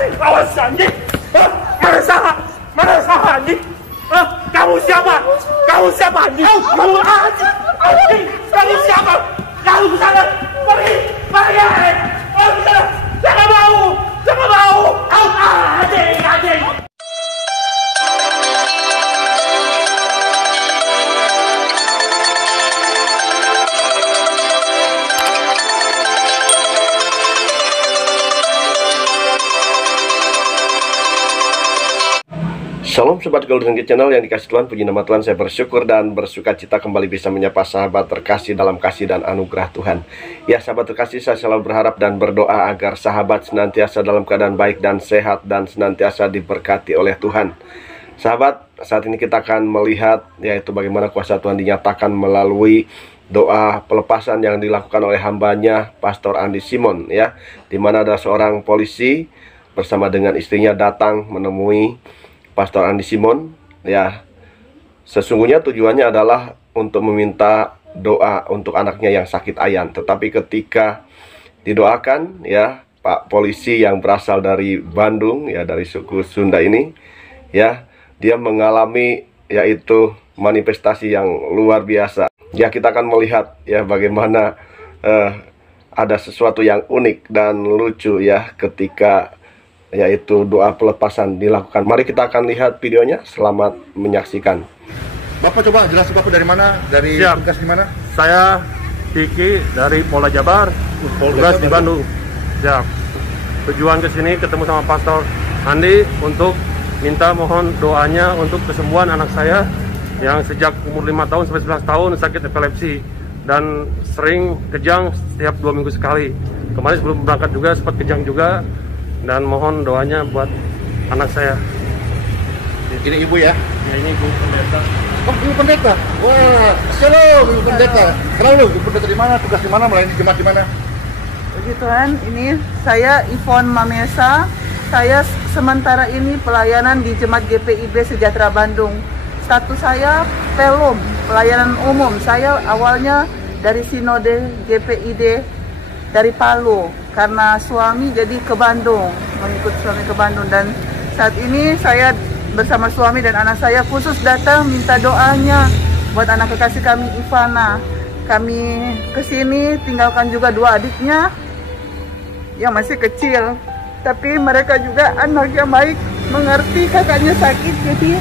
Awas anjing! Mana salah anjing? Kamu siapa? Kamu siapa anjing? Kamu anjing! Kamu siapa? Kamu kesana! Pergi! Pergi! Oh, kesana! Jangan mau! Jangan mau! Anjing! Shalom Sobat Golden Gate Channel yang dikasih Tuhan, puji nama Tuhan. Saya bersyukur dan bersuka cita kembali bisa menyapa sahabat terkasih dalam kasih dan anugerah Tuhan. Ya sahabat terkasih, saya selalu berharap dan berdoa agar sahabat senantiasa dalam keadaan baik dan sehat dan senantiasa diberkati oleh Tuhan. Sahabat, saat ini kita akan melihat yaitu bagaimana kuasa Tuhan dinyatakan melalui doa pelepasan yang dilakukan oleh hambanya Pastor Andi Simon, ya, dimana ada seorang polisi bersama dengan istrinya datang menemui Pastor Andi Simon, ya. Sesungguhnya tujuannya adalah untuk meminta doa untuk anaknya yang sakit ayan. Tetapi ketika didoakan, ya, Pak polisi yang berasal dari Bandung, ya, dari suku Sunda ini, ya, dia mengalami yaitu manifestasi yang luar biasa. Ya, kita akan melihat ya bagaimana ada sesuatu yang unik dan lucu ya ketika yaitu doa pelepasan dilakukan. Mari kita akan lihat videonya. Selamat menyaksikan. Bapak coba jelasin Bapak dari mana? Dari tugas di mana? Saya Diki dari Polda Jabar, tugas di Bandung. Ya. Tujuan ke sini ketemu sama Pastor Andi untuk minta mohon doanya untuk kesembuhan anak saya yang sejak umur 5 tahun sampai 11 tahun sakit epilepsi dan sering kejang setiap 2 minggu sekali. Kemarin sebelum berangkat juga sempat kejang juga. Dan mohon doanya buat anak saya. Ini ibu ya? Ya, ini ibu pendeta. Oh, ibu pendeta. Wah, shalom ibu pendeta. Kenal lu, ibu pendeta di mana? Tugas di mana? Melayani jemaat di mana? Puji Tuhan, ini saya Ivon Mamesa. Saya sementara ini pelayanan di Jemaat GPIB Sejahtera Bandung. Status saya pelum, pelayanan umum. Saya awalnya dari Sinode GPID dari Palu. Karena suami jadi ke Bandung, mengikut suami ke Bandung, dan saat ini saya bersama suami dan anak saya khusus datang minta doanya buat anak kekasih kami Ivana. Kami kesini tinggalkan juga 2 adiknya yang masih kecil, tapi mereka juga anak yang baik, mengerti kakaknya sakit, jadi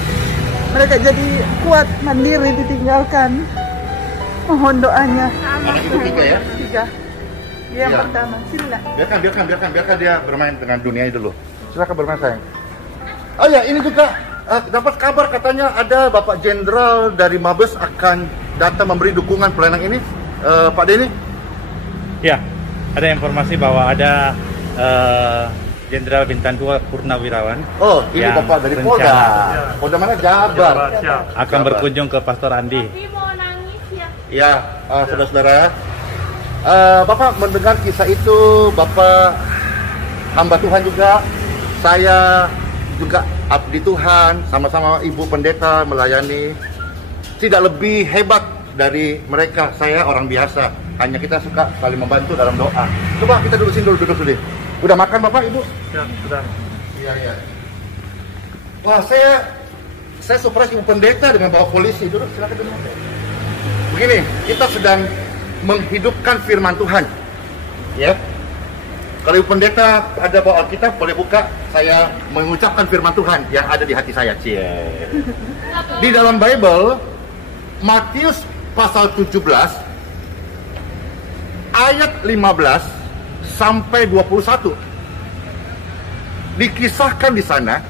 mereka jadi kuat mandiri ditinggalkan. Mohon doanya. Anak itu 3 ya? 3. Yang pertama, silakan. Biarkan dia bermain dengan dunianya dulu. Silakan bermain sayang. Oh ya, ini juga dapat kabar katanya ada Bapak Jenderal dari Mabes akan datang memberi dukungan pelayanan ini, Pak Denny. Ya, ada informasi bahwa ada Jenderal Bintang 2 Purnawirawan. Oh, ini Bapak dari Polda. Polda mana? Jabar. Akan berkunjung ke Pastor Andi. Ya, saudara-saudara. Bapak mendengar kisah itu, Bapak hamba Tuhan juga, saya juga abdi Tuhan, sama-sama Ibu Pendeta melayani. Tidak lebih hebat dari mereka, saya orang biasa, hanya kita suka saling membantu dalam doa. Coba kita duduk sini duduk dulu. Udah makan Bapak, Ibu? Ya, sudah. Iya. Wah, saya surprise Ibu Pendeta dengan bawa polisi. Duduk, silakan duduk. Begini, kita sedang menghidupkan firman Tuhan, ya. Kalau Ibu Pendeta ada bawa Alkitab, boleh buka. Saya mengucapkan firman Tuhan yang ada di hati saya. Di dalam Bible, Matius pasal 17 ayat 15 sampai 21 dikisahkan di sana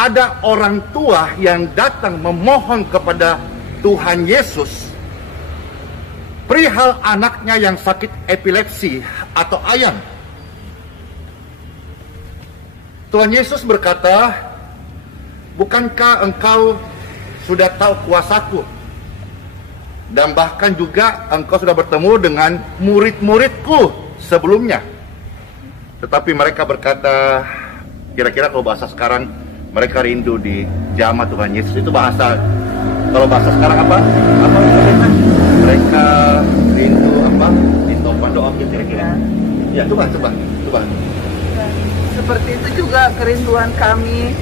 ada orang tua yang datang memohon kepada Tuhan Yesus perihal anaknya yang sakit epilepsi atau ayan. Tuhan Yesus berkata, bukankah engkau sudah tahu kuasaku? Dan bahkan juga engkau sudah bertemu dengan murid-muridku sebelumnya. Tetapi mereka berkata, kira-kira kalau bahasa sekarang, mereka rindu di jamah Tuhan Yesus. Itu bahasa, kalau bahasa sekarang apa? Mereka rindu apa? Di topan doa kira-kira. Ya, coba. seperti itu juga kerinduan kami,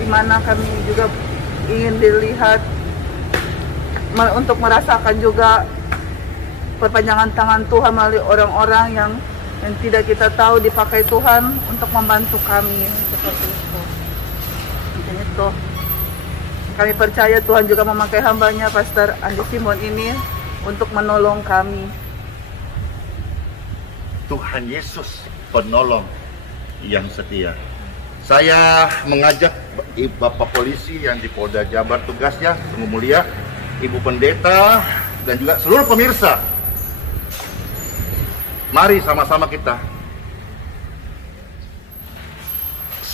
di mana kami juga ingin dilihat untuk merasakan juga perpanjangan tangan Tuhan melalui orang-orang yang tidak kita tahu dipakai Tuhan untuk membantu kami seperti itu. Itu kami percaya Tuhan juga memakai hambanya Pastor Andi Simon ini untuk menolong kami. Tuhan Yesus penolong yang setia. Saya mengajak Bapak Polisi yang di Polda Jabar tugasnya, Sungguh Mulia, Ibu Pendeta, dan juga seluruh pemirsa. Mari sama-sama kita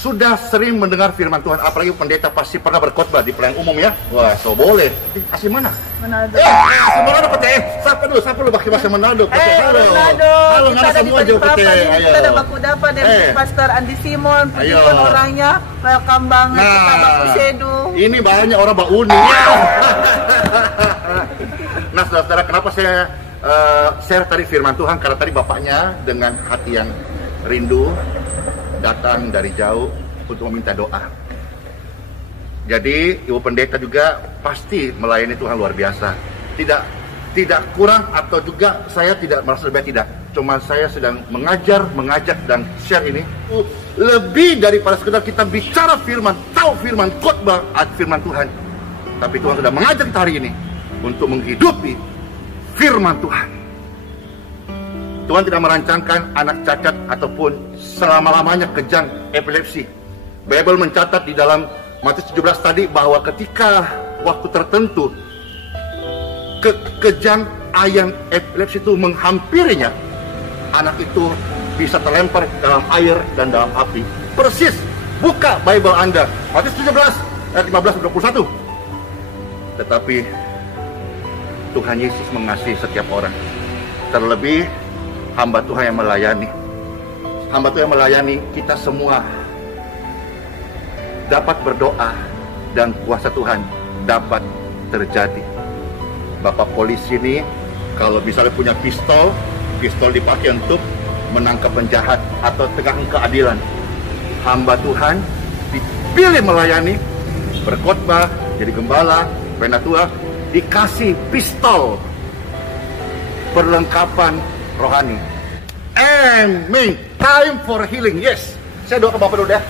sudah sering mendengar firman Tuhan, apalagi pendeta pasti pernah berkhotbah di pelayanan umum ya. Wah, so boleh. Asli mana? Manado. Asli Manado pete. Sapa dulu pakai bahasa Manado pete. Halo. Halo, Kita ada di semua jauh pete. Kita ada baku dapat dari Pastor Andi Simon, puji Tuhan orangnya, welcome banget kita baku sedu. Ini banyak orang bauni. Nah, saudara-saudara, kenapa saya share tadi firman Tuhan? Karena tadi bapaknya dengan hati yang rindu datang dari jauh untuk meminta doa. Jadi Ibu Pendeta juga pasti melayani Tuhan luar biasa. Tidak kurang atau juga saya tidak merasa lebih, tidak. Cuma saya sedang mengajak dan share ini lebih daripada sekedar kita bicara firman, tahu firman, khotbah firman Tuhan. Tapi Tuhan sudah mengajak kita hari ini untuk menghidupi firman Tuhan. Tuhan tidak merancangkan anak cacat ataupun selama-lamanya kejang epilepsi. Bible mencatat di dalam Matius 17 tadi bahwa ketika waktu tertentu kejang ayam epilepsi itu menghampirinya, anak itu bisa terlempar dalam air dan dalam api. Persis, buka Bible Anda, Matius 17 ayat 15-21. Tetapi Tuhan Yesus mengasihi setiap orang, terlebih hamba Tuhan yang melayani. Hamba Tuhan yang melayani, kita semua dapat berdoa dan kuasa Tuhan dapat terjadi. Bapak polisi ini kalau misalnya punya pistol dipakai untuk menangkap penjahat atau tegakkan keadilan. Hamba Tuhan dipilih melayani, berkhotbah, jadi gembala, penatua, dikasih pistol, perlengkapan rohani. Amen. Time for healing. Yes. Saya doa ke Bapak dulu ya.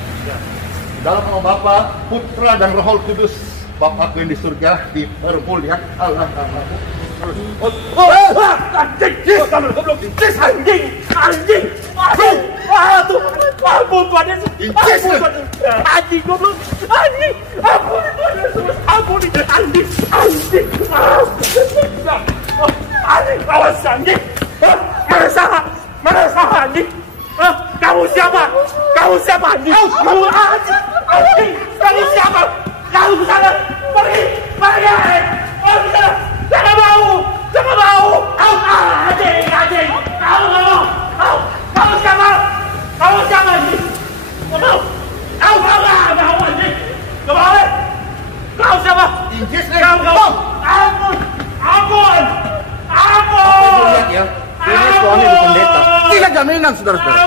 Dalam nama Bapa, Putra dan Roh Kudus, Bapakku yang di surga, dipermul ya. Allah. Kamu siapa? Kamu siapa? Kamu siapa? Kamu ke sana! Pergi! Jangan mau! Anjing! Kamu nggak mau! Kamu siapa? Kamu siapa anjing? Nggak mau! Kamu anjing! Nggak mau! Kau siapa? Kamu! Ampun! Lihat ya, ini suami Ibu Pendeta. Tidak jaminan, saudara-saudara.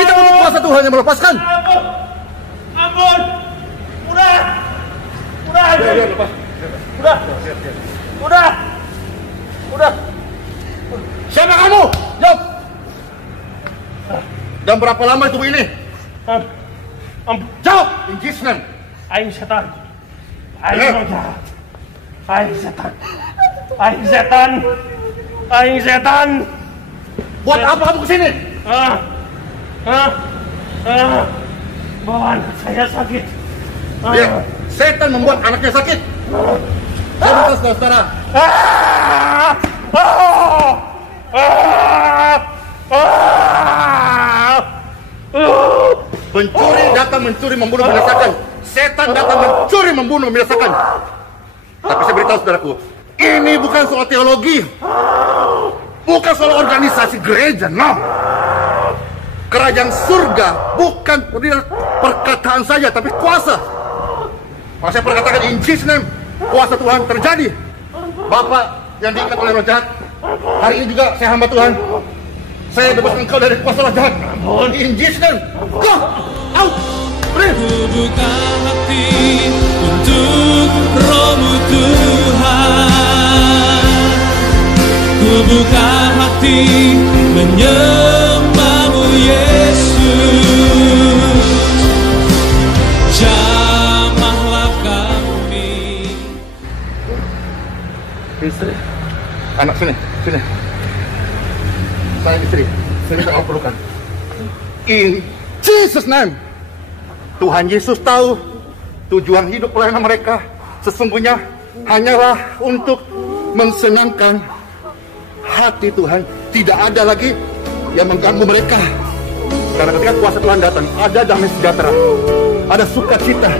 Kita butuh kuasa Tuhan yang melepaskan. Ampun! Udah! Siapa kamu? Jawab. Dan berapa lama itu ini? Jawab. In Jesus' name. Aing setan. Aing setan. Buat apa kamu kesini? Bawa anak saya sakit. Ya, setan membuat anaknya sakit. Saudara-saudara. Pencuri datang mencuri, membunuh, membinasakan. Setan datang mencuri, membunuh, membinasakan. Tapi saya beritahu saudaraku, ini bukan soal teologi, bukan soal organisasi gereja, no. Kerajaan surga bukan perkataan saja, tapi kuasa. Kalau saya perkatakan in Jesus' name, kuasa Tuhan terjadi. Bapak yang diikat oleh roh jahat, hari ini juga saya hamba Tuhan. Saya bebas engkau dari kuasa roh jahat. In Jesus' name, go! buka hati menyembahmu Yesus. Jamahlah kami. Istri, anak sini. Saya istri, saya minta kau pelukan. In Jesus name. Tuhan Yesus tahu tujuan hidup pelayanan mereka sesungguhnya hanyalah untuk mensenangkan hati Tuhan. Tidak ada lagi yang mengganggu mereka. Karena ketika kuasa Tuhan datang, ada damai sejahtera, ada sukacita,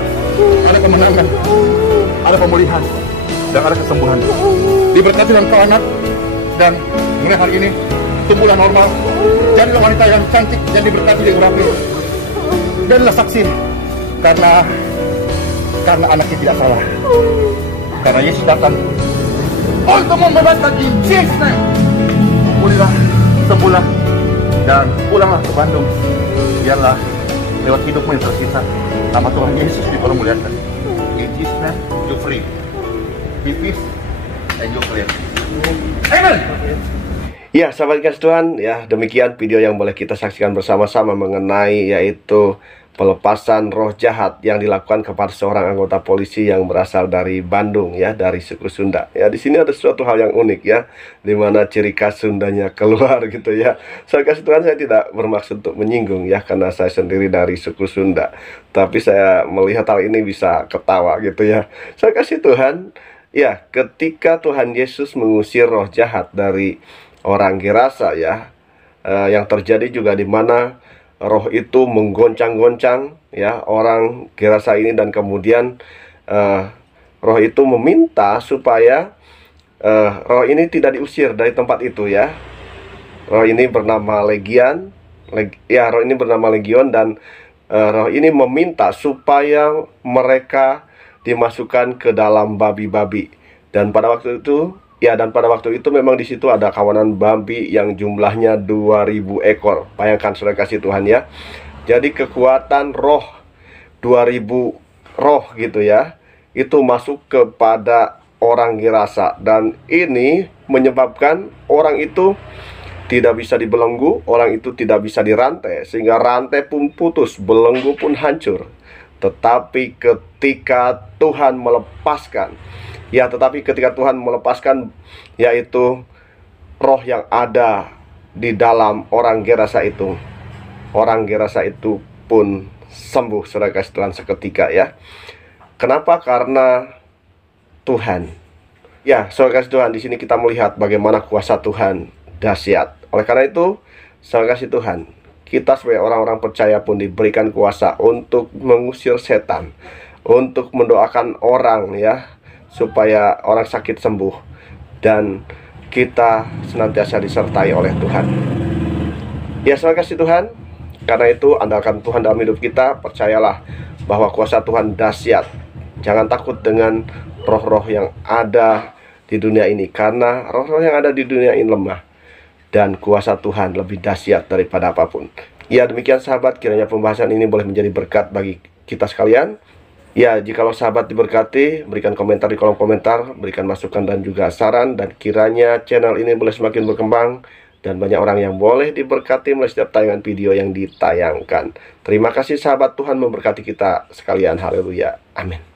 ada kemenangan, ada pemulihan, dan ada kesembuhan. Diberkati dengan kau anak, dan mulai hari ini tumbuhlah normal, jadilah wanita yang cantik dan diberkati di urapi. Jadilah saksi karena anaknya tidak salah. Karena Yesus datang untuk membebaskan in Jesus name. Pulihlah, sembuhlah, dan pulanglah ke Bandung. Biarlah lewat hidupmu yang tersisa nama Tuhan Yesus dipermuliakan. In Jesus name, you free. Be peace and you clear. Amen. Ya, sahabat kasih Tuhan, ya demikian video yang boleh kita saksikan bersama-sama mengenai yaitu pelepasan roh jahat yang dilakukan kepada seorang anggota polisi yang berasal dari Bandung, ya, dari suku Sunda. Ya, di sini ada suatu hal yang unik, ya, di mana ciri khas Sundanya keluar gitu, ya. Sahabat kasih Tuhan, saya tidak bermaksud untuk menyinggung, ya, karena saya sendiri dari suku Sunda. Tapi saya melihat hal ini bisa ketawa gitu, ya. Sahabat kasih Tuhan, ya, ketika Tuhan Yesus mengusir roh jahat dari orang Gerasa, ya, yang terjadi juga di mana roh itu menggoncang-goncang, ya, orang Gerasa ini, dan kemudian roh itu meminta supaya roh ini tidak diusir dari tempat itu, ya. Roh ini bernama Legion, roh ini bernama Legion, dan roh ini meminta supaya mereka dimasukkan ke dalam babi-babi. Dan pada waktu itu, ya, dan pada waktu itu memang di situ ada kawanan babi yang jumlahnya 2000 ekor. Bayangkan saudara kasih Tuhan, ya. Jadi kekuatan roh 2000 roh gitu, ya, itu masuk kepada orang Gerasa, dan ini menyebabkan orang itu tidak bisa dibelenggu, orang itu tidak bisa dirantai, sehingga rantai pun putus, belenggu pun hancur. Tetapi ketika Tuhan melepaskan, ketika Tuhan melepaskan, yaitu roh yang ada di dalam orang Gerasa itu, orang Gerasa itu pun sembuh, saudara kasih Tuhan, seketika, ya. Kenapa? Karena Tuhan. Ya, saudara kasih Tuhan, di sini kita melihat bagaimana kuasa Tuhan dahsyat. Oleh karena itu, saudara kasih Tuhan, kita sebagai orang-orang percaya pun diberikan kuasa untuk mengusir setan, untuk mendoakan orang, ya, supaya orang sakit sembuh, dan kita senantiasa disertai oleh Tuhan. Ya, terima kasih Tuhan. Karena itu, andalkan Tuhan dalam hidup kita. Percayalah bahwa kuasa Tuhan dahsyat. Jangan takut dengan roh-roh yang ada di dunia ini, karena roh-roh yang ada di dunia ini lemah, dan kuasa Tuhan lebih dahsyat daripada apapun. Ya, demikian sahabat, kiranya pembahasan ini boleh menjadi berkat bagi kita sekalian. Ya, jikalau sahabat diberkati, berikan komentar di kolom komentar, berikan masukan dan juga saran, dan kiranya channel ini boleh semakin berkembang, dan banyak orang yang boleh diberkati melalui setiap tayangan video yang ditayangkan. Terima kasih sahabat, Tuhan memberkati kita sekalian. Haleluya. Amin.